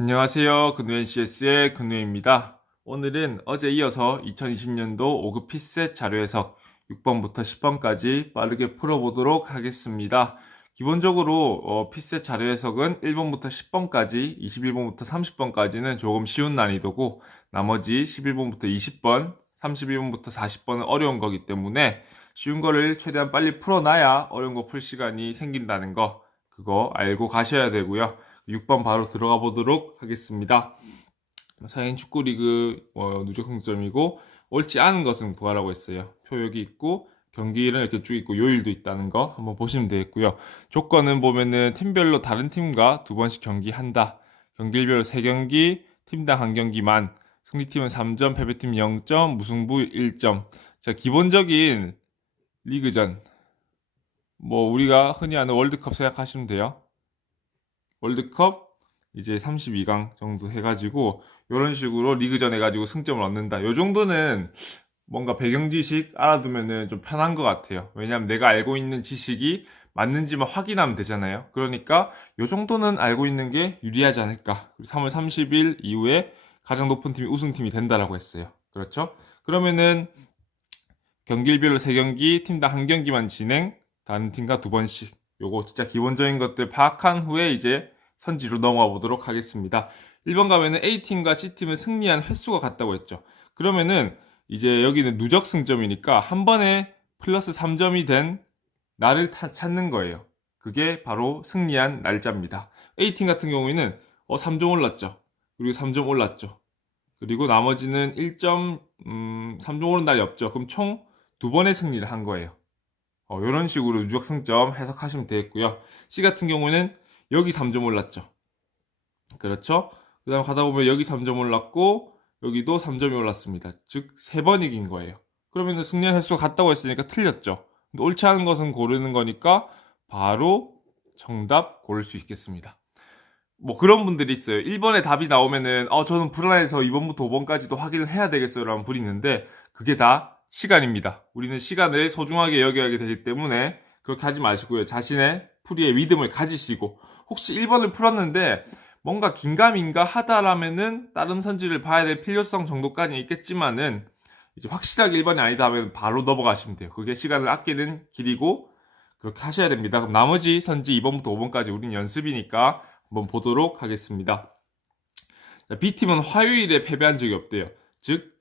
안녕하세요. 근우 NCS의 근우입니다. 오늘은 어제 이어서 2020년도 5급 피셋 자료 해석 6번부터 10번까지 빠르게 풀어보도록 하겠습니다. 기본적으로 피셋 자료 해석은 1번부터 10번까지, 21번부터 30번까지는 조금 쉬운 난이도고 나머지 11번부터 20번, 31번부터 40번은 어려운 거기 때문에 쉬운 거를 최대한 빨리 풀어놔야 어려운 거 풀 시간이 생긴다는 거 그거 알고 가셔야 되고요. 6번 바로 들어가 보도록 하겠습니다. 사인 축구리그 누적 승점이고 옳지 않은 것은 구하라고 했어요. 표 여기 있고 경기일은 이렇게 쭉 있고 요일도 있다는 거 한번 보시면 되겠고요. 조건은 보면은 팀별로 다른 팀과 2번씩 경기한다. 경기일별로 3경기, 팀당 1경기만. 승리팀은 3점, 패배팀 0점, 무승부 1점. 자, 기본적인 리그전. 우리가 흔히 아는 월드컵 생각하시면 돼요. 월드컵 이제 32강 정도 해가지고 이런 식으로 리그전 해가지고 승점을 얻는다. 요 정도는 뭔가 배경 지식 알아두면은 좀 편한 것 같아요. 왜냐하면 내가 알고 있는 지식이 맞는지만 확인하면 되잖아요. 그러니까 요 정도는 알고 있는 게 유리하지 않을까. 3월 30일 이후에 가장 높은 팀이 우승팀이 된다라고 했어요. 그렇죠? 그러면은 경기일별로 3경기, 팀당 1경기만 진행, 다른 팀과 2번씩. 요거 진짜 기본적인 것들 파악한 후에 이제 선지로 넘어가 보도록 하겠습니다. 1번 가면은 A팀과 C팀은 승리한 횟수가 같다고 했죠. 그러면은 이제 여기는 누적 승점이니까 한 번에 플러스 3점이 된 날을 찾는 거예요. 그게 바로 승리한 날짜입니다. A팀 같은 경우에는 3점 올랐죠. 그리고 3점 올랐죠. 그리고 나머지는 1점, 3점 오른 날이 없죠. 그럼 총 2번의 승리를 한 거예요. 이런 식으로 누적 승점 해석하시면 되겠고요. C 같은 경우는 여기 3점 올랐죠. 그렇죠? 그 다음 가다 보면 여기 3점 올랐고 여기도 3점이 올랐습니다. 즉 3번 이긴 거예요. 그러면 승리한 횟수가 같다고 했으니까 틀렸죠. 근데 옳지 않은 것은 고르는 거니까 바로 정답 고를 수 있겠습니다. 그런 분들이 있어요. 1번에 답이 나오면은 저는 불안해서 2번부터 5번까지도 확인을 해야 되겠어요 라는 분이 있는데 그게 다 시간입니다. 우리는 시간을 소중하게 여겨야 되기 때문에 그렇게 하지 마시고요. 자신의 풀이에 믿음을 가지시고 혹시 1번을 풀었는데 뭔가 긴가민가 하다라면은 다른 선지를 봐야 될 필요성 정도까지 있겠지만은 이제 확실하게 1번이 아니다 하면 바로 넘어가시면 돼요. 그게 시간을 아끼는 길이고 그렇게 하셔야 됩니다. 그럼 나머지 선지 2번부터 5번까지 우린 연습이니까 한번 보도록 하겠습니다. B팀은 화요일에 패배한 적이 없대요. 즉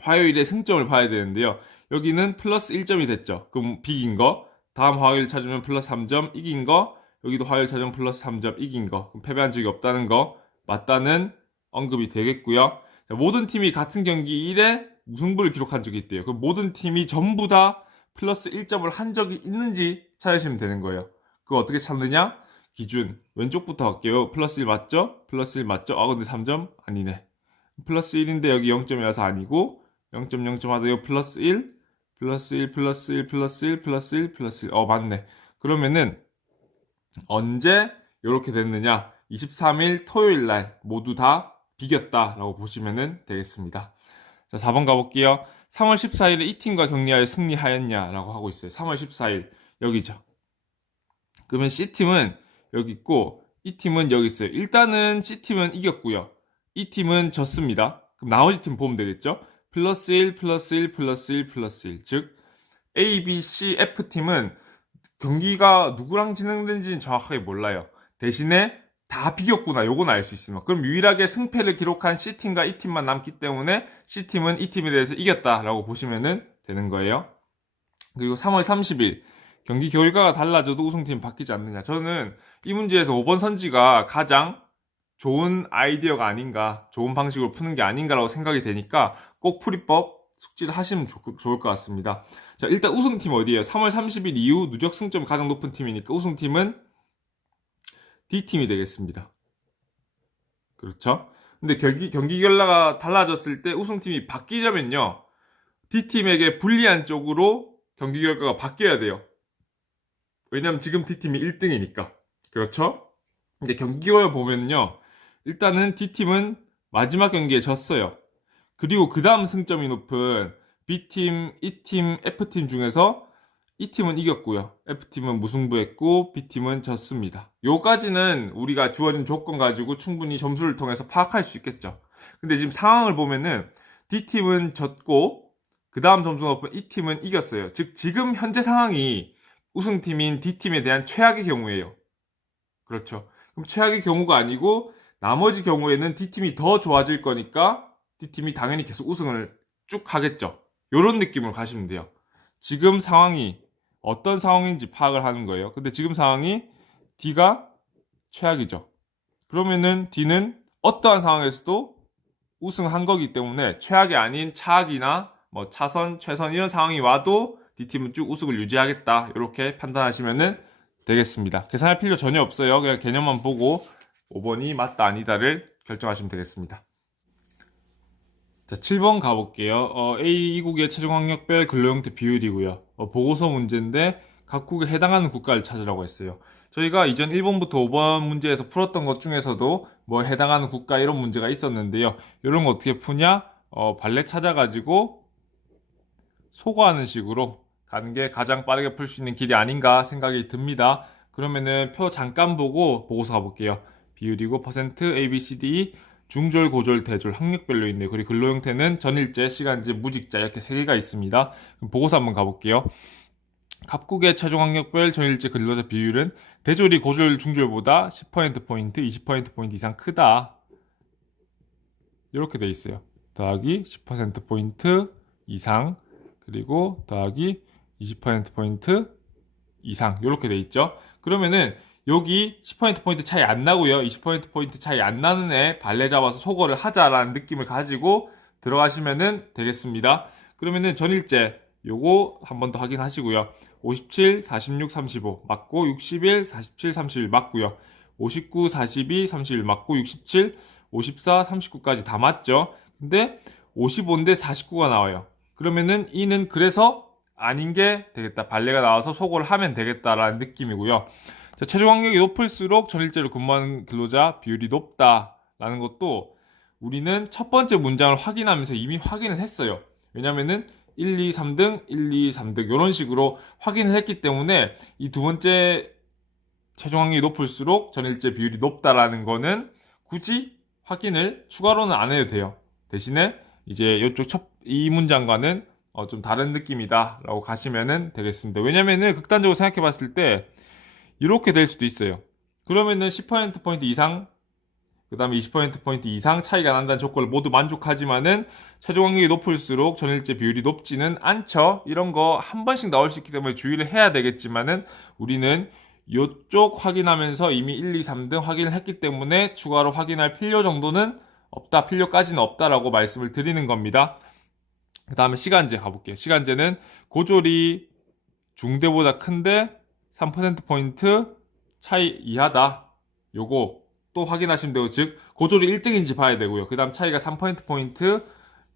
화요일에 승점을 봐야 되는데요. 여기는 플러스 1점이 됐죠. 그럼 비긴 거 다음 화요일 찾으면 플러스 3점 이긴 거 여기도 화요일 찾으면 플러스 3점 이긴 거 그럼 패배한 적이 없다는 거 맞다는 언급이 되겠고요. 모든 팀이 같은 경기 일에 무승부를 기록한 적이 있대요. 그럼 모든 팀이 전부 다 플러스 1점을 한 적이 있는지 찾으시면 되는 거예요. 그거 어떻게 찾느냐? 기준 왼쪽부터 할게요. 플러스 1 맞죠? 플러스 1 맞죠? 근데 3점? 아니네. 플러스 1인데 여기 0점이라서 아니고 0.0점 하다요 플러스 1 플러스 1 플러스 1 플러스 1 플러스 1 플러스 1 맞네. 그러면은 언제 이렇게 됐느냐? 23일 토요일 날 모두 다 비겼다라고 보시면 되겠습니다. 자, 4번 가볼게요. 3월 14일에 이 팀과 격리하여 승리하였냐라고 하고 있어요. 3월 14일 여기죠. 그러면 C팀은 여기 있고 이 팀은 여기 있어요. 일단은 C팀은 이겼고요. 이 팀은 졌습니다. 그럼 나머지 팀 보면 되겠죠? 플러스 1, 플러스 1, 플러스 1, 플러스 1. 즉 A, B, C, F팀은 경기가 누구랑 진행된지는 정확하게 몰라요. 대신에 다 비겼구나. 요건 알 수 있습니다. 그럼 유일하게 승패를 기록한 C팀과 이 팀만 남기 때문에 C팀은 이 팀에 대해서 이겼다라고 보시면 되는 거예요. 그리고 3월 30일 경기 결과가 달라져도 우승팀 바뀌지 않느냐. 저는 이 문제에서 5번 선지가 가장 좋은 아이디어가 아닌가, 좋은 방식으로 푸는 게 아닌가라고 생각이 되니까 꼭 풀이법 숙지를 하시면 좋을 것 같습니다. 자, 일단 우승팀 어디예요? 3월 30일 이후 누적 승점이 가장 높은 팀이니까 우승팀은 D팀이 되겠습니다. 그렇죠? 근데 경기 결과가 달라졌을 때 우승팀이 바뀌려면요. D팀에게 불리한 쪽으로 경기 결과가 바뀌어야 돼요. 왜냐면 지금 D팀이 1등이니까. 그렇죠? 근데 경기 결과 보면요. 일단은 D팀은 마지막 경기에 졌어요. 그리고 그 다음 승점이 높은 B팀, E팀, F팀 중에서 E팀은 이겼고요. F팀은 무승부했고 B팀은 졌습니다. 요까지는 우리가 주어진 조건 가지고 충분히 점수를 통해서 파악할 수 있겠죠. 근데 지금 상황을 보면은 D팀은 졌고 그 다음 점수가 높은 E팀은 이겼어요. 즉 지금 현재 상황이 우승팀인 D팀에 대한 최악의 경우예요. 그렇죠. 그럼 최악의 경우가 아니고 나머지 경우에는 D팀이 더 좋아질 거니까 D팀이 당연히 계속 우승을 쭉 하겠죠. 요런 느낌으로 가시면 돼요. 지금 상황이 어떤 상황인지 파악을 하는 거예요. 근데 지금 상황이 D가 최악이죠. 그러면은 D는 어떠한 상황에서도 우승한 거기 때문에 최악이 아닌 차악이나 뭐 차선, 최선 이런 상황이 와도 D팀은 쭉 우승을 유지하겠다. 이렇게 판단하시면 되겠습니다. 계산할 필요 전혀 없어요. 그냥 개념만 보고 5번이 맞다 아니다를 결정하시면 되겠습니다. 자, 7번 가볼게요. A 이국의 최종 학력별 근로 형태 비율이고요. 보고서 문제인데 각 국에 해당하는 국가를 찾으라고 했어요. 저희가 이전 1번부터 5번 문제에서 풀었던 것 중에서도 뭐 해당하는 국가 이런 문제가 있었는데요. 이런 거 어떻게 푸냐? 발레 찾아가지고 소거하는 식으로 가는 게 가장 빠르게 풀 수 있는 길이 아닌가 생각이 듭니다. 그러면은 표 잠깐 보고 보고서 가볼게요. 비율이고 퍼센트 A, B, C, D 중졸, 고졸, 대졸 학력별로 있네요. 그리고 근로 형태는 전일제, 시간제, 무직자 이렇게 세 개가 있습니다. 그럼 보고서 한번 가볼게요. 각국의 최종 학력별 전일제 근로자 비율은 대졸이 고졸, 중졸보다 10%포인트, 20%포인트 이상 크다. 이렇게 돼 있어요. 더하기 10%포인트 이상 그리고 더하기 20%포인트 이상 이렇게 돼 있죠. 그러면은 여기 10%포인트 차이 안 나고요. 20%포인트 차이 안 나는 애 발레 잡아서 소거를 하자라는 느낌을 가지고 들어가시면 되겠습니다. 그러면은 전일제 요거 한 번 더 확인하시고요. 57, 46, 35 맞고 61, 47, 31 맞고요. 59, 42, 31 맞고 67, 54, 39까지 다 맞죠. 근데 55인데 49가 나와요. 그러면은 이는 그래서 아닌 게 되겠다. 발레가 나와서 소거를 하면 되겠다라는 느낌이고요. 자, 최종 학력이 높을수록 전일제로 근무하는 근로자 비율이 높다라는 것도 우리는 첫 번째 문장을 확인하면서 이미 확인을 했어요. 왜냐면은 1, 2, 3등, 1, 2, 3등 이런 식으로 확인을 했기 때문에 이 두 번째 최종 학력이 높을수록 전일제 비율이 높다라는 거는 굳이 확인을 추가로는 안 해도 돼요. 대신에 이제 이쪽 이 문장과는 좀 다른 느낌이다 라고 가시면 되겠습니다. 왜냐면은 극단적으로 생각해 봤을 때 이렇게 될 수도 있어요. 그러면은 10%포인트 이상 그 다음에 20%포인트 이상 차이가 난다는 조건을 모두 만족하지만은 최종 학력이 높을수록 전일제 비율이 높지는 않죠. 이런 거 한 번씩 나올 수 있기 때문에 주의를 해야 되겠지만은 우리는 이쪽 확인하면서 이미 1, 2, 3등 확인을 했기 때문에 추가로 확인할 필요 정도는 없다. 필요까지는 없다라고 말씀을 드리는 겁니다. 그 다음에 시간제 가볼게요. 시간제는 고졸이 중대보다 큰데 3%포인트 차이 이하다. 요거 또 확인하시면 되고, 즉 고졸이 1등인지 봐야 되고요. 그 다음 차이가 3%포인트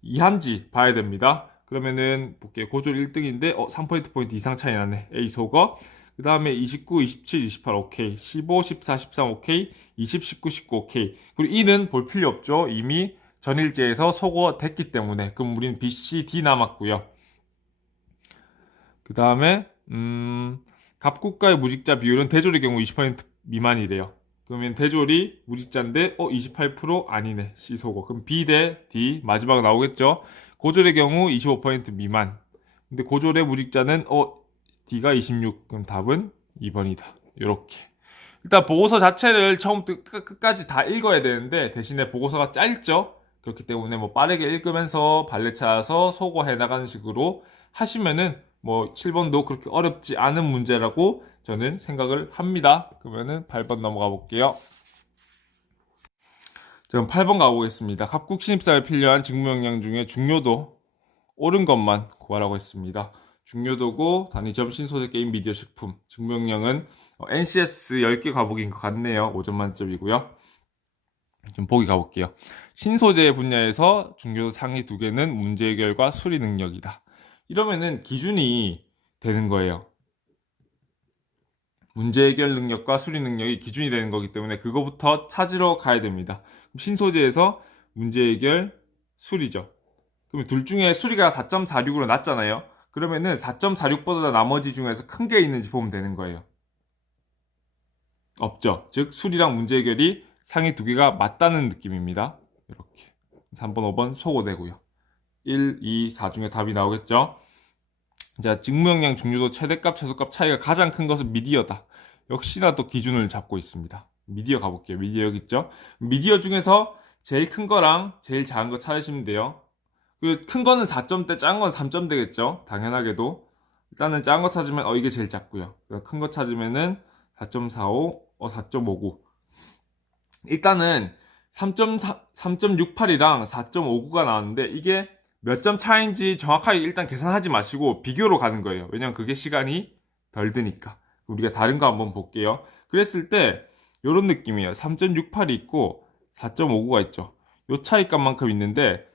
이하인지 봐야 됩니다. 그러면은 볼게요. 고졸 1등인데 3%포인트 이상 차이 나네. A 소거. 그 다음에 29, 27, 28 오케이. 15, 14, 13 오케이. 20, 19, 19 오케이. 그리고 E는 볼 필요 없죠. 이미 전일제에서 소거됐기 때문에. 그럼 우리는 B, C, D 남았고요. 그 다음에 갑국가의 무직자 비율은 대졸의 경우 20% 미만이래요. 그러면 대졸이 무직자인데 28% 아니네. C 소거. 그럼 B 대 D 마지막 나오겠죠. 고졸의 경우 25% 미만. 근데 고졸의 무직자는 D가 26. 그럼 답은 2번이다. 요렇게. 일단 보고서 자체를 처음부터 끝까지 다 읽어야 되는데 대신에 보고서가 짧죠. 그렇기 때문에 뭐 빠르게 읽으면서 발레 찾아서 소거해 나가는 식으로 하시면은 뭐 7번도 그렇게 어렵지 않은 문제라고 저는 생각을 합니다. 그러면은 8번 넘어가 볼게요. 지금 8번 가보겠습니다. 갑국 신입사에 필요한 직무역량 중에 중요도 옳은 것만 구하라고 했습니다. 중요도고 단위점 신소재 게임 미디어 식품 직무역량은 NCS 10개 과목인 것 같네요. 5점 만점이고요. 좀 보기 가볼게요. 신소재 분야에서 중요도 상위 2개는 문제 해결과 수리 능력이다. 이러면은 기준이 되는 거예요. 문제 해결 능력과 수리 능력이 기준이 되는 거기 때문에 그거부터 찾으러 가야 됩니다. 신소재에서 문제 해결, 수리죠. 그럼 둘 중에 수리가 4.46으로 낮잖아요. 그러면은 4.46보다 나머지 중에서 큰 게 있는지 보면 되는 거예요. 없죠. 즉 수리랑 문제 해결이 상위 두 개가 맞다는 느낌입니다. 이렇게 3번, 5번 소거되고요. 1, 2, 4 중에 답이 나오겠죠. 자, 직무역량 중요도 최대값, 최소값 차이가 가장 큰 것은 미디어다. 역시나 또 기준을 잡고 있습니다. 미디어 가볼게요. 미디어 여기 있죠. 미디어 중에서 제일 큰 거랑 제일 작은 거 찾으시면 돼요. 그 큰 거는 4점대, 작은 건 3점대겠죠. 당연하게도. 일단은 작은 거 찾으면 이게 제일 작고요. 큰 거 찾으면은 4.45, 4.59. 일단은 3.68이랑 4.59가 나왔는데 이게 몇 점 차이인지 정확하게 일단 계산하지 마시고 비교로 가는 거예요. 왜냐면 그게 시간이 덜 드니까. 우리가 다른 거 한번 볼게요. 그랬을 때 이런 느낌이에요. 3.68이 있고 4.59가 있죠. 요 차이값만큼 있는데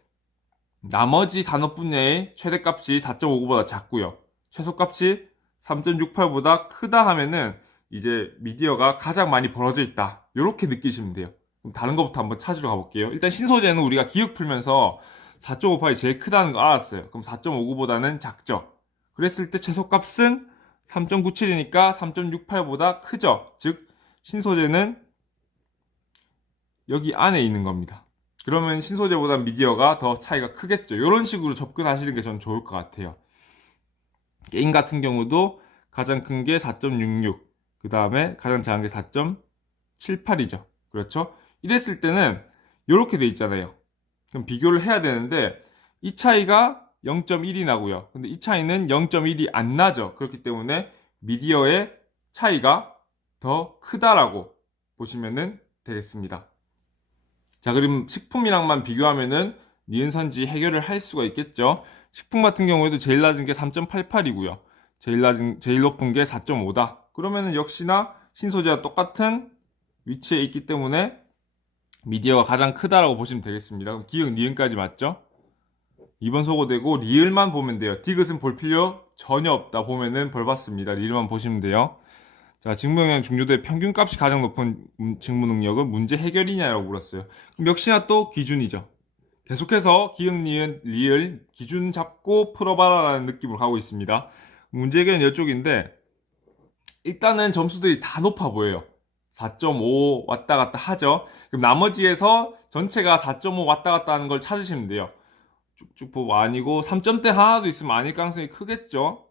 나머지 산업 분야의 최대값이 4.59보다 작고요. 최소값이 3.68보다 크다 하면은 이제 미디어가 가장 많이 벌어져 있다. 이렇게 느끼시면 돼요. 그럼 다른 것부터 한번 찾으러 가볼게요. 일단 신소재는 우리가 기억 풀면서 4.58이 제일 크다는 거 알았어요. 그럼 4.59보다는 작죠. 그랬을 때 최소값은 3.97이니까 3.68보다 크죠. 즉 신소재는 여기 안에 있는 겁니다. 그러면 신소재보다 미디어가 더 차이가 크겠죠. 이런 식으로 접근하시는 게 저는 좋을 것 같아요. 게임 같은 경우도 가장 큰 게 4.66, 그 다음에 가장 작은 게 4.78이죠. 그렇죠? 이랬을 때는 이렇게 돼 있잖아요. 그럼 비교를 해야 되는데 이 차이가 0.1이 나고요. 근데 이 차이는 0.1이 안 나죠. 그렇기 때문에 미디어의 차이가 더 크다라고 보시면 되겠습니다. 자, 그럼 식품이랑만 비교하면은 니은선지 해결을 할 수가 있겠죠. 식품 같은 경우에도 제일 낮은 게 3.88이고요. 제일 높은 게 4.5다. 그러면은 역시나 신소재와 똑같은 위치에 있기 때문에 미디어가 가장 크다라고 보시면 되겠습니다. 기역, 니은까지 맞죠? 2번 소거되고 리을만 보면 돼요. 디귿은 볼 필요 전혀 없다. 보면은 벌 받습니다. 리을만 보시면 돼요. 자, 직무영향 중요도의 평균값이 가장 높은 직무 능력은 문제 해결이냐라고 물었어요. 그럼 역시나 또 기준이죠. 계속해서 기역, 니은, 리을 기준 잡고 풀어봐라라는 느낌으로 가고 있습니다. 문제 해결은 이쪽인데 일단은 점수들이 다 높아 보여요. 4.5 왔다 갔다 하죠. 그럼 나머지에서 전체가 4.5 왔다 갔다 하는 걸 찾으시면 돼요. 쭉쭉 보면 아니고 3점대 하나도 있으면 아닐 가능성이 크겠죠.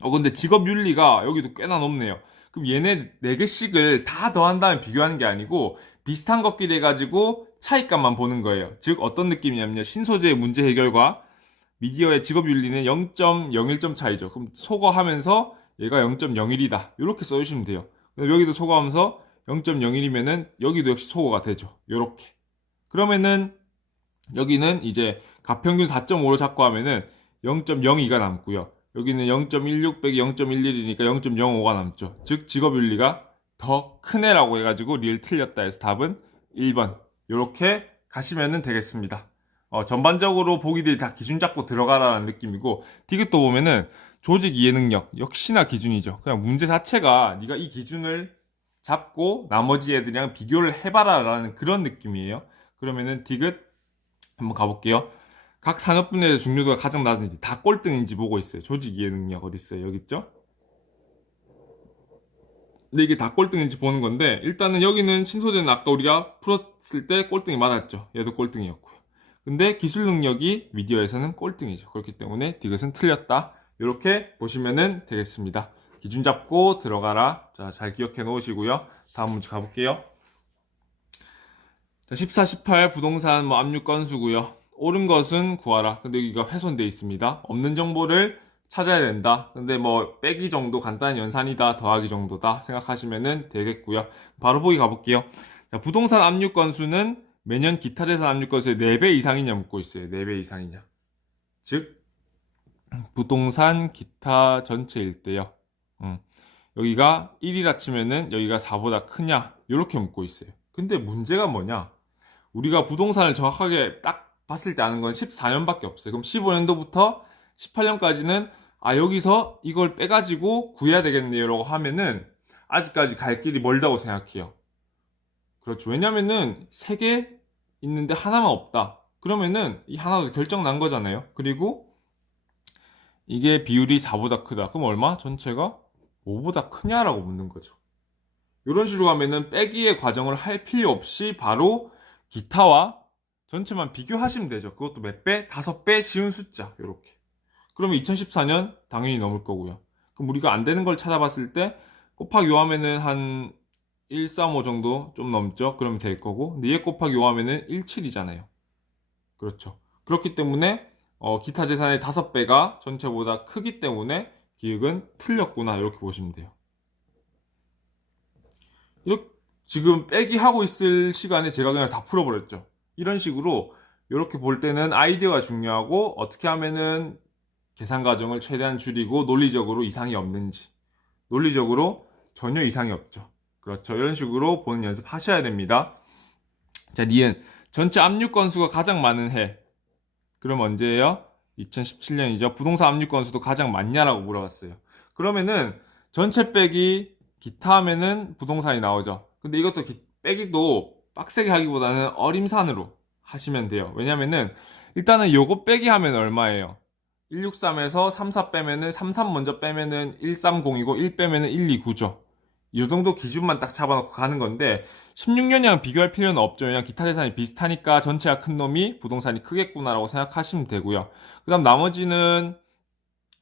근데 직업 윤리가 여기도 꽤나 높네요. 그럼 얘네 4개씩을 다 더한 다음에 비교하는 게 아니고 비슷한 것끼리 해가지고 차이값만 보는 거예요. 즉 어떤 느낌이냐면요. 신소재의 문제 해결과 미디어의 직업 윤리는 0.01점 차이죠. 그럼 소거하면서 얘가 0.01이다. 이렇게 써주시면 돼요. 여기도 소거하면서 0.01이면은 여기도 역시 소거가 되죠. 이렇게. 그러면은 여기는 이제 가평균 4.5로 잡고 하면은 0.02가 남고요. 여기는 0.16 빼기 0.11이니까 0.05가 남죠. 즉 직업윤리가 더 크네라고 해가지고 리을 틀렸다 해서 답은 1번. 이렇게 가시면 되겠습니다. 전반적으로 보기들이 다 기준 잡고 들어가라는 느낌이고 디귿도 보면은 조직 이해 능력 역시나 기준이죠. 그냥 문제 자체가 네가 이 기준을 잡고 나머지 애들이랑 비교를 해봐라라는 그런 느낌이에요. 그러면은 디귿 한번 가볼게요. 각 산업 분야의 중요도가 가장 낮은지 다 꼴등인지 보고 있어요. 조직 이해 능력 어디 있어요? 여기 있죠? 근데 이게 다 꼴등인지 보는 건데 일단은 여기는 신소재는 아까 우리가 풀었을 때 꼴등이 많았죠. 얘도 꼴등이었고요. 근데 기술 능력이 미디어에서는 꼴등이죠. 그렇기 때문에 디귿은 틀렸다. 이렇게 보시면 되겠습니다. 기준 잡고 들어가라. 자, 잘 기억해 놓으시고요. 다음 문제 가볼게요. 자, 14, 18 부동산 압류 건수고요. 옳은 것은 구하라. 근데 여기가 훼손되어 있습니다. 없는 정보를 찾아야 된다. 근데 빼기 정도 간단한 연산이다. 더하기 정도다. 생각하시면 되겠고요. 바로 보기 가볼게요. 자, 부동산 압류 건수는 매년 기타 재산 압류 건수의 4배 이상이냐 묻고 있어요. 4배 이상이냐. 즉 부동산 기타 전체일 때요. 여기가 1이라 치면은 여기가 4보다 크냐. 이렇게 묻고 있어요. 근데 문제가 뭐냐? 우리가 부동산을 정확하게 딱 봤을 때 아는 건 14년밖에 없어요. 그럼 15년도부터 18년까지는 여기서 이걸 빼가지고 구해야 되겠네요 라고 하면은 아직까지 갈 길이 멀다고 생각해요. 그렇죠. 왜냐면은 3개 있는데 하나만 없다. 그러면은 이 하나도 결정 난 거잖아요. 그리고 이게 비율이 4보다 크다. 그럼 얼마? 전체가 5보다 크냐라고 묻는 거죠. 이런 식으로 가면은 빼기의 과정을 할 필요 없이 바로 기타와 전체만 비교하시면 되죠. 그것도 몇 배? 5배 쉬운 숫자. 이렇게. 그러면 2014년 당연히 넘을 거고요. 그럼 우리가 안 되는 걸 찾아봤을 때 곱하기 요 하면은 한 135 정도 좀 넘죠. 그러면 될 거고. 근데 얘 곱하기 요 하면은 17이잖아요. 그렇죠. 그렇기 때문에 기타 재산의 5배가 전체보다 크기 때문에 기억은 틀렸구나. 이렇게 보시면 돼요. 이렇게 지금 빼기 하고 있을 시간에 제가 그냥 다 풀어버렸죠. 이런 식으로 이렇게 볼 때는 아이디어가 중요하고 어떻게 하면은 계산 과정을 최대한 줄이고 논리적으로 이상이 없는지, 논리적으로 전혀 이상이 없죠. 그렇죠. 이런 식으로 보는 연습 하셔야 됩니다. 자, 니은 전체 압류 건수가 가장 많은 해. 그럼 언제예요? 2017년이죠. 부동산 압류 건수도 가장 많냐라고 물어봤어요. 그러면은 전체 빼기 기타 하면은 부동산이 나오죠. 근데 이것도 빼기도 빡세게 하기보다는 어림산으로 하시면 돼요. 왜냐면은 일단은 요거 빼기 하면 얼마예요? 163에서 34 빼면은 33 먼저 빼면은 130이고 1 빼면은 129죠. 이 정도 기준만 딱 잡아놓고 가는 건데 16년이랑 비교할 필요는 없죠. 그냥 기타 재산이 비슷하니까 전체가 큰 놈이 부동산이 크겠구나라고 생각하시면 되고요. 그 다음 나머지는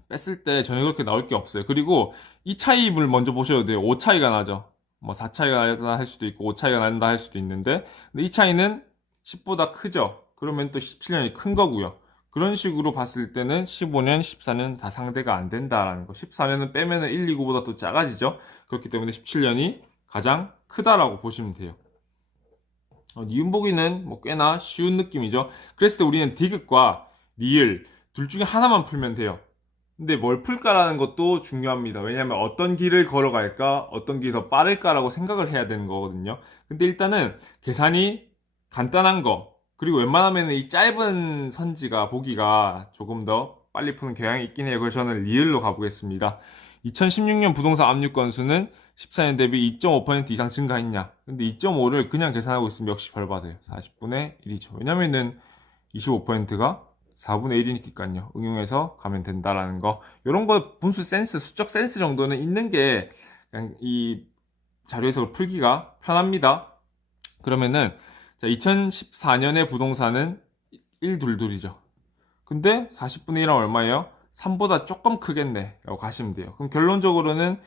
뺐을 때 전혀 그렇게 나올 게 없어요. 그리고 이 차이를 먼저 보셔야 돼요. 5 차이가 나죠. 뭐 4 차이가 난다 할 수도 있고 5 차이가 난다 할 수도 있는데 근데 이 차이는 10보다 크죠. 그러면 또 17년이 큰 거고요. 그런 식으로 봤을 때는 15년, 14년 다 상대가 안 된다라는 거. 14년은 빼면은 1, 2, 9보다 또 작아지죠. 그렇기 때문에 17년이 가장 크다라고 보시면 돼요. 니은 보기는 뭐 꽤나 쉬운 느낌이죠. 그랬을 때 우리는 디귿과 리을 둘 중에 하나만 풀면 돼요. 근데 뭘 풀까라는 것도 중요합니다. 왜냐하면 어떤 길을 걸어갈까, 어떤 길이 더 빠를까라고 생각을 해야 되는 거거든요. 근데 일단은 계산이 간단한 거, 그리고 웬만하면 이 짧은 선지가 보기가 조금 더 빨리 푸는 경향이 있긴 해요. 그래서 저는 리을로 가보겠습니다. 2016년 부동산 압류 건수는 14년 대비 2.5% 이상 증가했냐? 근데 2.5를 그냥 계산하고 있으면 역시 벌 받아요. 40분의 1이죠. 왜냐면은 25%가 4분의 1이니까요. 응용해서 가면 된다라는 거. 이런 거 분수 센스, 수적 센스 정도는 있는 게 그냥 이 자료 해석을 풀기가 편합니다. 그러면은 자, 2014년의 부동산은 122이죠. 근데 40분의 1은 얼마예요? 3보다 조금 크겠네 라고 가시면 돼요. 그럼 결론적으로는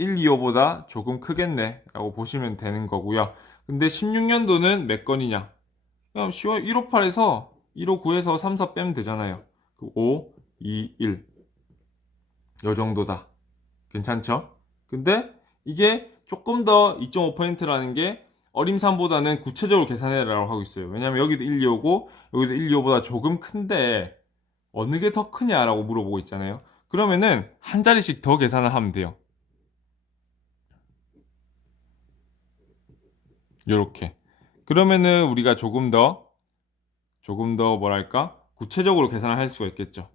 125보다 조금 크겠네 라고 보시면 되는 거고요. 근데 16년도는 몇 건이냐? 그럼 쉬워. 158에서 159에서 3, 4 빼면 되잖아요. 5, 2, 1. 요 정도다. 괜찮죠? 근데 이게 조금 더 2.5%라는 게 어림산보다는 구체적으로 계산해라고 하고 있어요. 왜냐면 여기도 125고 여기도 125보다 조금 큰데 어느 게 더 크냐라고 물어보고 있잖아요. 그러면은 한 자리씩 더 계산을 하면 돼요. 요렇게. 그러면은 우리가 조금 더 뭐랄까? 구체적으로 계산을 할 수가 있겠죠.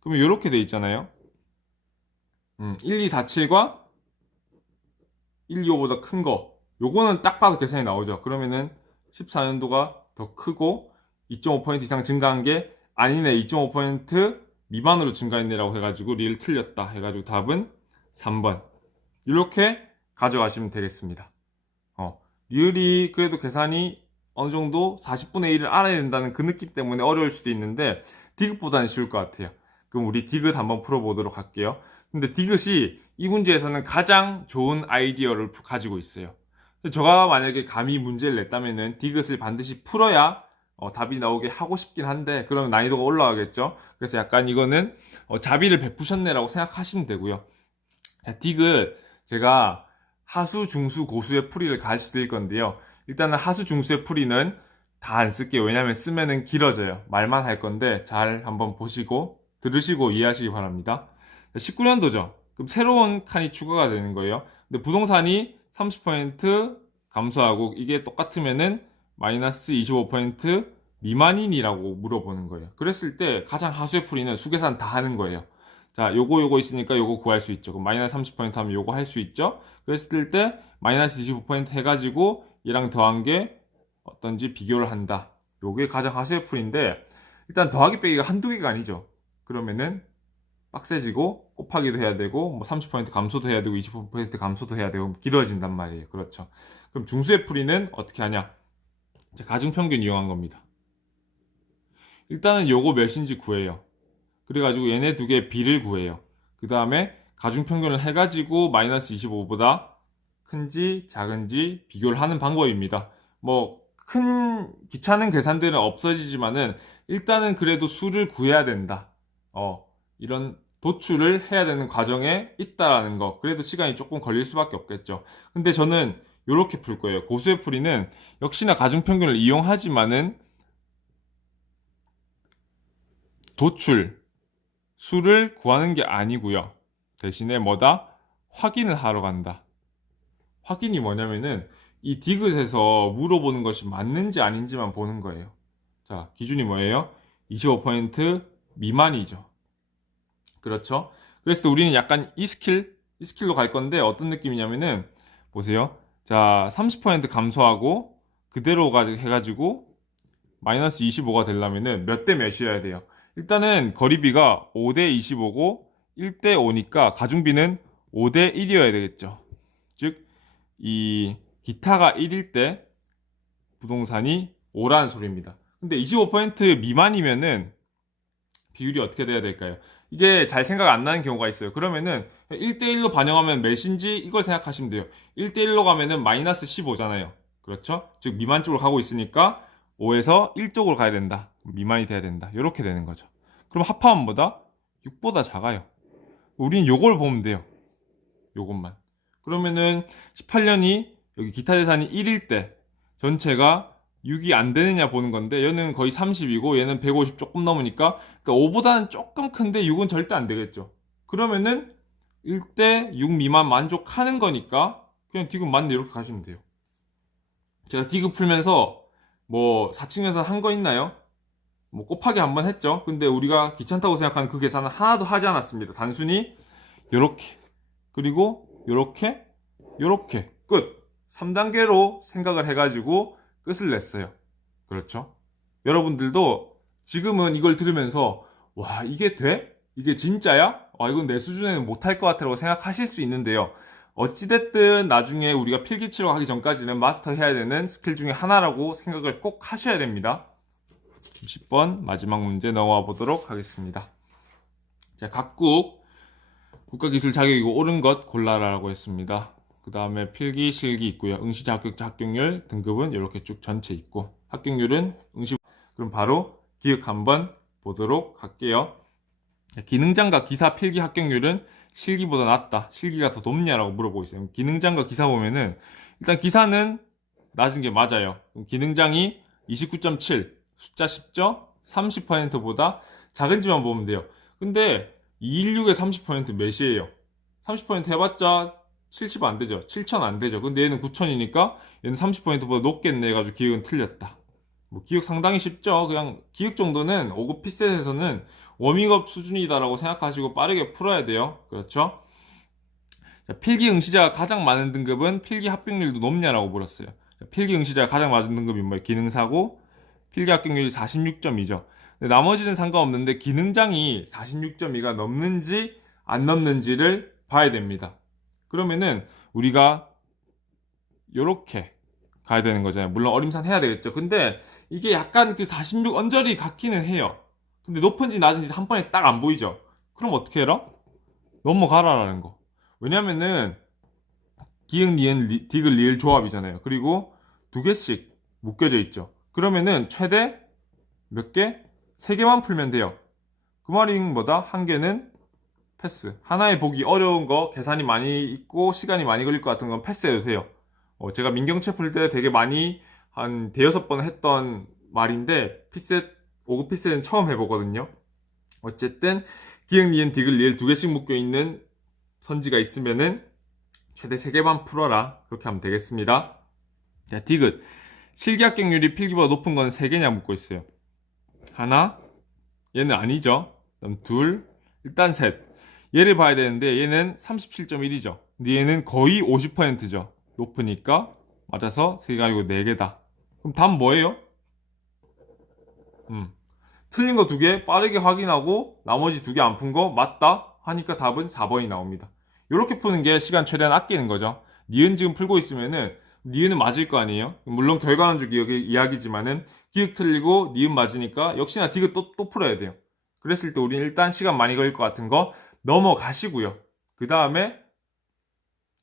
그러면 요렇게 돼 있잖아요. 1247과 125보다 큰 거. 요거는 딱 봐도 계산이 나오죠. 그러면은 14년도가 더 크고 2.5% 이상 증가한 게 아니네. 2.5% 미만으로 증가했네라고 해가지고 리를 틀렸다 해가지고 답은 3번. 이렇게 가져가시면 되겠습니다. 리을이 그래도 계산이 어느 정도 40분의 1을 알아야 된다는 그 느낌 때문에 어려울 수도 있는데 디귿보다는 쉬울 것 같아요. 그럼 우리 디귿 한번 풀어보도록 할게요. 근데 디귿이 이 문제에서는 가장 좋은 아이디어를 가지고 있어요. 제가 만약에 감히 문제를 냈다면은 디귿을 반드시 풀어야 답이 나오게 하고 싶긴 한데 그러면 난이도가 올라가겠죠. 그래서 약간 이거는 자비를 베푸셨네라고 생각하시면 되고요. 자, 디귿 제가 하수, 중수, 고수의 풀이를 가르쳐 드릴 건데요. 일단은 하수, 중수의 풀이는 다 안 쓸게요. 왜냐면 쓰면은 길어져요. 말만 할 건데 잘 한번 보시고 들으시고 이해하시기 바랍니다. 19년도죠. 그럼 새로운 칸이 추가가 되는 거예요. 근데 부동산이 30% 감소하고 이게 똑같으면은 마이너스 25% 미만이니라고 물어보는 거예요. 그랬을 때 가장 하수의 풀이는 수계산 다 하는 거예요. 자, 요거 있으니까 요거 구할 수 있죠. 그럼 마이너스 30% 하면 요거 할 수 있죠. 그랬을 때 마이너스 25% 해가지고 얘랑 더한 게 어떤지 비교를 한다. 요게 가장 하수의 풀인데 일단 더하기 빼기가 한두 개가 아니죠. 그러면은 빡세지고 곱하기도 해야 되고 뭐 30% 감소도 해야 되고 20% 감소도 해야 되고 길어진단 말이에요. 그렇죠. 그럼 중수의 풀이는 어떻게 하냐? 가중평균 이용한 겁니다. 일단은 요거 몇인지 구해요. 그래가지고 얘네 두 개 비를 구해요. 그 다음에 가중평균을 해가지고 마이너스 25보다 큰지 작은지 비교를 하는 방법입니다. 뭐 큰 귀찮은 계산들은 없어지지만은 일단은 그래도 수를 구해야 된다. 이런 도출을 해야 되는 과정에 있다라는 거. 그래도 시간이 조금 걸릴 수밖에 없겠죠. 근데 저는 이렇게 풀 거예요. 고수의 풀이는 역시나 가중평균을 이용하지만은 도출 수를 구하는 게 아니고요. 대신에 뭐다? 확인을 하러 간다. 확인이 뭐냐면은 이 디귿에서 물어보는 것이 맞는지 아닌지만 보는 거예요. 자, 기준이 뭐예요? 25% 미만이죠. 그렇죠? 그래서 또 우리는 약간 이 스킬로 갈 건데 어떤 느낌이냐면은 보세요. 자, 30% 감소하고 그대로 해가지고 마이너스 25가 되려면은 몇 대 몇이어야 돼요? 일단은 거리비가 5대 25고 1대 5니까 가중비는 5대 1이어야 되겠죠. 즉, 이 기타가 1일 때 부동산이 5라는 소리입니다. 근데 25% 미만이면은 비율이 어떻게 돼야 될까요? 이게 잘 생각 안 나는 경우가 있어요. 그러면은 1대1로 반영하면 몇인지 이걸 생각하시면 돼요. 1대1로 가면은 마이너스 15잖아요. 그렇죠? 즉 미만 쪽으로 가고 있으니까 5에서 1쪽으로 가야 된다. 미만이 돼야 된다. 이렇게 되는 거죠. 그럼 합하면 뭐다? 6보다 작아요. 우린 요걸 보면 돼요. 요것만. 그러면은 18년이 여기 기타 재산이 1일 때 전체가 6이 안 되느냐 보는 건데 얘는 거의 30이고 얘는 150 조금 넘으니까 그러니까 5보다는 조금 큰데 6은 절대 안 되겠죠. 그러면은 1대 6 미만 만족하는 거니까 그냥 디귿 맞네 이렇게 가시면 돼요. 제가 디귿 풀면서 뭐 4층에서 한 거 있나요? 뭐 곱하기 한번 했죠. 근데 우리가 귀찮다고 생각하는 그 계산은 하나도 하지 않았습니다. 단순히 요렇게 그리고 요렇게 요렇게 끝 3단계로 생각을 해가지고 끝을 냈어요. 그렇죠? 여러분들도 지금은 이걸 들으면서 와 이게 돼? 이게 진짜야? 이건 내 수준에는 못할 것 같다고 생각하실 수 있는데요. 어찌됐든 나중에 우리가 필기치료 하기 전까지는 마스터해야 되는 스킬 중에 하나라고 생각을 꼭 하셔야 됩니다. 10번 마지막 문제 넘어가 보도록 하겠습니다. 자, 각국 국가기술 자격이고 옳은 것 골라라라고 했습니다. 그 다음에 필기, 실기 있고요. 응시자, 합격자, 합격률 등급은 이렇게 쭉 전체 있고 합격률은 응시. 그럼 바로 기억 한번 보도록 할게요. 기능장과 기사 필기 합격률은 실기보다 낮다. 실기가 더 높냐라고 물어보고 있어요. 기능장과 기사 보면은 일단 기사는 낮은 게 맞아요. 기능장이 29.7 숫자 10죠? 30%보다 작은지만 보면 돼요. 근데 216에 30% 몇이에요? 30% 해봤자 70 안 되죠. 7천 안 되죠. 근데 얘는 9천이니까 얘는 30%보다 높겠네 해가지고 기억은 틀렸다. 뭐 기억 상당히 쉽죠. 그냥 기억 정도는 5급 피셋에서는 워밍업 수준이다라고 생각하시고 빠르게 풀어야 돼요. 그렇죠? 자, 필기 응시자가 가장 많은 등급은 필기 합격률도 높냐라고 물었어요. 자, 필기 응시자가 가장 많은 등급이 뭐예요? 기능사고 필기 합격률이 46점이죠. 근데 나머지는 상관없는데 기능장이 46.2가 넘는지 안 넘는지를 봐야 됩니다. 그러면은 우리가 요렇게 가야 되는 거잖아요. 물론 어림산 해야 되겠죠. 근데 이게 약간 그 46 언저리 같기는 해요. 근데 높은지 낮은지 한 번에 딱 안 보이죠. 그럼 어떻게 해라? 넘어가라라는 거. 왜냐면은 기역, 니은, 디귿, 리을 조합이잖아요. 그리고 두 개씩 묶여져 있죠. 그러면은 최대 몇 개? 세 개만 풀면 돼요. 그 말인 뭐다? 한 개는 패스. 하나에 보기 어려운 거, 계산이 많이 있고 시간이 많이 걸릴 것 같은 건 패스해도 돼요. 제가 민경채 풀 때 되게 많이 한 대여섯 번 했던 말인데 피셋 5급 피셋은 처음 해보거든요. 어쨌든 기역, 니은, 디귿, 리을 두 개씩 묶여 있는 선지가 있으면은 최대 3개만 풀어라. 그렇게 하면 되겠습니다. 자, 디귿. 실기 합격률이 필기보다 높은 건 3개냐 묻고 있어요. 하나, 얘는 아니죠. 그다음 둘, 일단 셋. 얘를 봐야 되는데 얘는 37.1이죠. 근데 얘는 거의 50%죠. 높으니까 맞아서 3개가 아니고 4개다. 그럼 답 뭐예요? 틀린 거 2개 빠르게 확인하고 나머지 2개 안 푼 거 맞다 하니까 답은 4번이 나옵니다. 이렇게 푸는 게 시간 최대한 아끼는 거죠. 니은 지금 풀고 있으면은 니은은 맞을 거 아니에요. 물론 결과론적 이야기지만은 기억 틀리고 니은 맞으니까 역시나 디귿 또 풀어야 돼요. 그랬을 때 우리는 일단 시간 많이 걸릴 것 같은 거 넘어가시고요. 그 다음에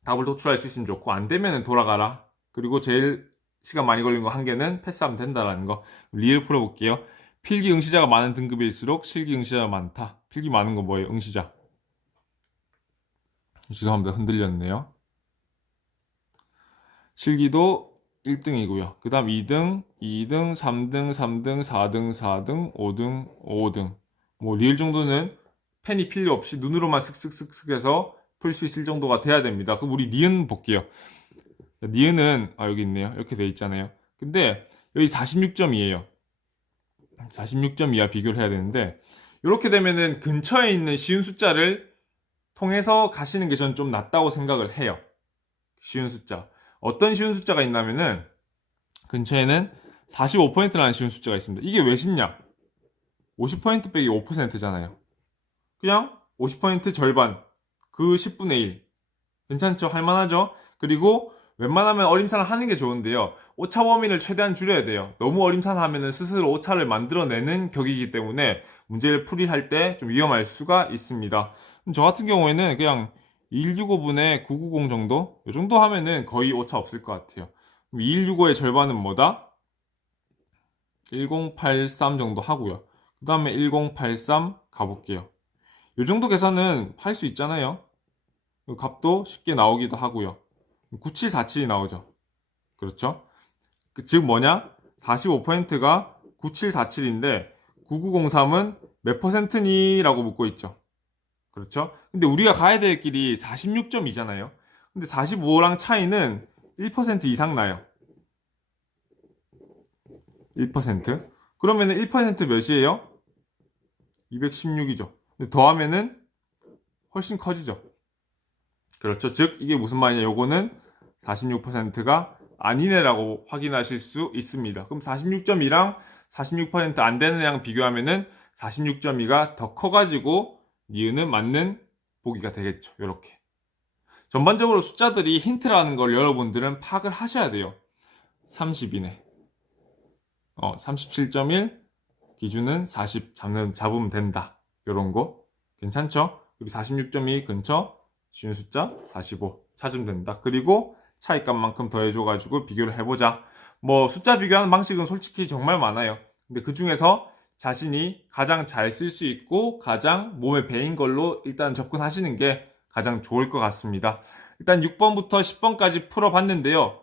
답을 도출할 수 있으면 좋고 안 되면은 돌아가라. 그리고 제일 시간 많이 걸린 거 한 개는 패스하면 된다라는 거. 리을 풀어볼게요. 필기 응시자가 많은 등급일수록 실기 응시자가 많다. 필기 많은 건 뭐예요? 응시자. 죄송합니다. 흔들렸네요. 실기도 1등이고요. 그 다음 2등, 2등, 3등, 3등, 4등, 4등, 5등, 5등. 뭐 리을 정도는 펜이 필요 없이 눈으로만 슥슥슥슥 해서 풀 수 있을 정도가 돼야 됩니다. 그럼 우리 니은 볼게요. 니은은 여기 있네요. 이렇게 돼 있잖아요. 근데 여기 46점이에요. 46점 이하 비교를 해야 되는데 이렇게 되면은 근처에 있는 쉬운 숫자를 통해서 가시는 게 저는 좀 낫다고 생각을 해요. 쉬운 숫자. 어떤 쉬운 숫자가 있냐면은 근처에는 45%라는 쉬운 숫자가 있습니다. 이게 왜 쉽냐? 50% 빼기 5%잖아요. 그냥 50% 절반. 그 10분의 1. 괜찮죠? 할만하죠? 그리고 웬만하면 어림산을 하는 게 좋은데요. 오차 범위를 최대한 줄여야 돼요. 너무 어림산하면 스스로 오차를 만들어내는 격이기 때문에 문제를 풀이할 때 좀 위험할 수가 있습니다. 저 같은 경우에는 그냥 2165분의 990 정도? 이 정도 하면은 거의 오차 없을 것 같아요. 2165의 절반은 뭐다? 1083 정도 하고요. 그 다음에 1083 가볼게요. 이 정도 계산은 할 수 있잖아요. 값도 쉽게 나오기도 하고요. 9747이 나오죠. 그렇죠? 즉 뭐냐? 45%가 9747인데 9903은 몇 퍼센트니? 라고 묻고 있죠. 그렇죠? 근데 우리가 가야 될 길이 46점이잖아요. 근데 45랑 차이는 1% 이상 나요. 1%. 그러면은 1% 몇이에요? 216이죠. 더하면은 훨씬 커지죠. 그렇죠. 즉 이게 무슨 말이냐? 요거는 46%가 아니네라고 확인하실 수 있습니다. 그럼 46.2랑 46%안 되는 양 비교하면은 46.2가 더 커가지고 니은은 맞는 보기가 되겠죠. 요렇게. 전반적으로 숫자들이 힌트라는 걸 여러분들은 파악을 하셔야 돼요. 30이네. 37.1 기준은 40 잡으면 된다. 요런 거. 괜찮죠? 그리고 46.2 근처 쉬운 숫자 45 찾으면 된다. 그리고 차이값만큼 더해줘가지고 비교를 해보자. 뭐 숫자 비교하는 방식은 솔직히 정말 많아요. 근데 그 중에서 자신이 가장 잘 쓸 수 있고 가장 몸에 배인 걸로 일단 접근하시는 게 가장 좋을 것 같습니다. 일단 6번부터 10번까지 풀어봤는데요.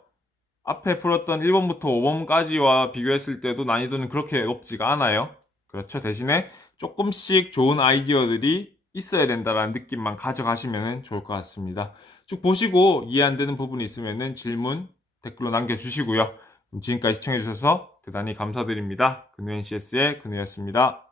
앞에 풀었던 1번부터 5번까지와 비교했을 때도 난이도는 그렇게 높지가 않아요. 그렇죠. 대신에 조금씩 좋은 아이디어들이 있어야 된다라는 느낌만 가져가시면 좋을 것 같습니다. 쭉 보시고 이해 안 되는 부분이 있으면 질문 댓글로 남겨주시고요. 지금까지 시청해주셔서 대단히 감사드립니다. 근우NCS의 근우였습니다.